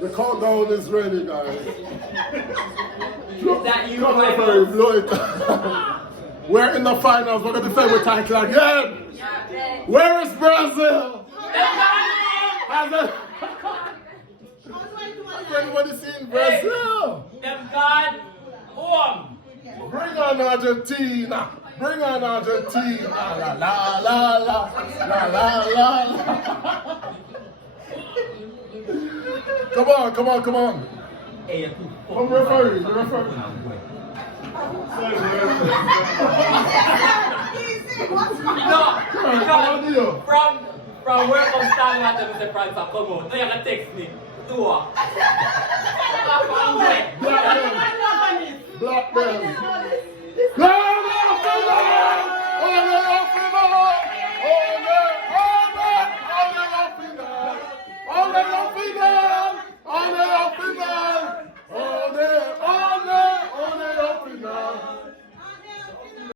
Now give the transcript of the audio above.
The countdown is ready, guys. That you Come on, baby, blow it. We're in the finals. We're going to defend with title again. Where is Brazil? Has anybody seen Brazil? Them gone home. Bring on Argentina. Bring on Argentina. La la la la la la la la. Come on, come on, come on. Come referee, the referee. From where I'm standing at the France, come on. No, you can text me. Black belt. Black belt.